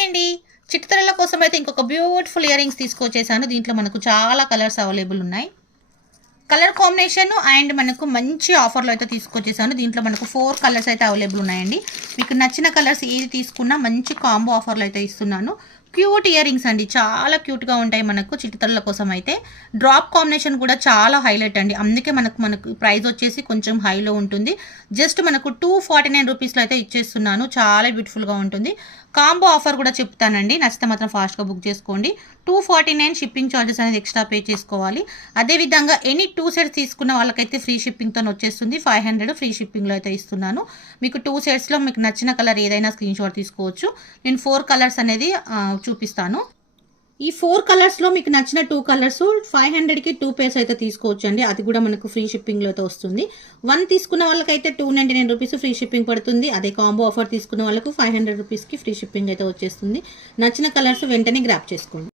Hi అండి. చిట్టుతరల కోసం అయితే ఇంకొక బ్యూటిఫుల్ ఇయర్ రింగ్స్ తీసుకొచ్చేసాను. దీంట్లో మనకు చాలా కలర్స్ అవైలబుల్ ఉన్నాయి. కలర్ కాంబినేషన్ అండ్ మనకు మంచి ఆఫర్లో అయితే తీసుకొచ్చేసాను. దీంట్లో మనకు 4 కలర్స్ అయితే అవైలబుల్ ఉన్నాయండి. మీకు నచ్చిన కలర్స్ ఏది తీసుకున్నా మంచి కాంబో ఆఫర్లో అయితే ఇస్తున్నాను. క్యూట్ ఇయర్ రింగ్స్ అండి, చాలా క్యూట్గా ఉంటాయి. మనకు చిట్టుతరల కోసం అయితే డ్రాప్ కాంబినేషన్ కూడా చాలా హైలైట్ అండి. అందుకే మనకు ప్రైస్ వచ్చేసి కొంచెం హైలో ఉంటుంది. జస్ట్ మనకు 249 రూపీస్లో అయితే ఇచ్చేస్తున్నాను. చాలా బ్యూటిఫుల్గా ఉంటుంది. కాంబో ఆఫర్ కూడా చెప్తానండి, నచ్చితే మాత్రం ఫాస్ట్గా బుక్ చేసుకోండి. 249 షిప్పింగ్ ఛార్జెస్ అనేది ఎక్స్ట్రా పే చేసుకోవాలి. అదేవిధంగా ఎనీ 2 సెట్స్ తీసుకున్న వాళ్ళకైతే ఫ్రీ షిప్పింగ్తో వచ్చేస్తుంది. 500 ఫ్రీ షిప్పింగ్లో అయితే ఇస్తున్నాను. మీకు 2 సెట్స్లో మీకు నచ్చిన కలర్ ఏదైనా స్క్రీన్ షాట్ తీసుకోవచ్చు. నేను 4 కలర్స్ అనేది చూపిస్తాను. ఈ 4 కలర్స్లో మీకు నచ్చిన 2 కలర్స్ 500కి 2 పేర్స్ అయితే తీసుకోవచ్చు అండి. అది కూడా మనకు ఫ్రీ షిప్పింగ్లో అయితే వస్తుంది. 1 తీసుకున్న వాళ్ళకైతే 299 రూపీస్ ఫ్రీ షిప్పింగ్ పడుతుంది. అదే కాంబో ఆఫర్ తీసుకున్న వాళ్ళకు 500 రూపీస్కి ఫ్రీ షిప్పింగ్ అయితే వచ్చేస్తుంది. నచ్చిన కలర్స్ వెంటనే గ్రాప్ చేసుకోండి.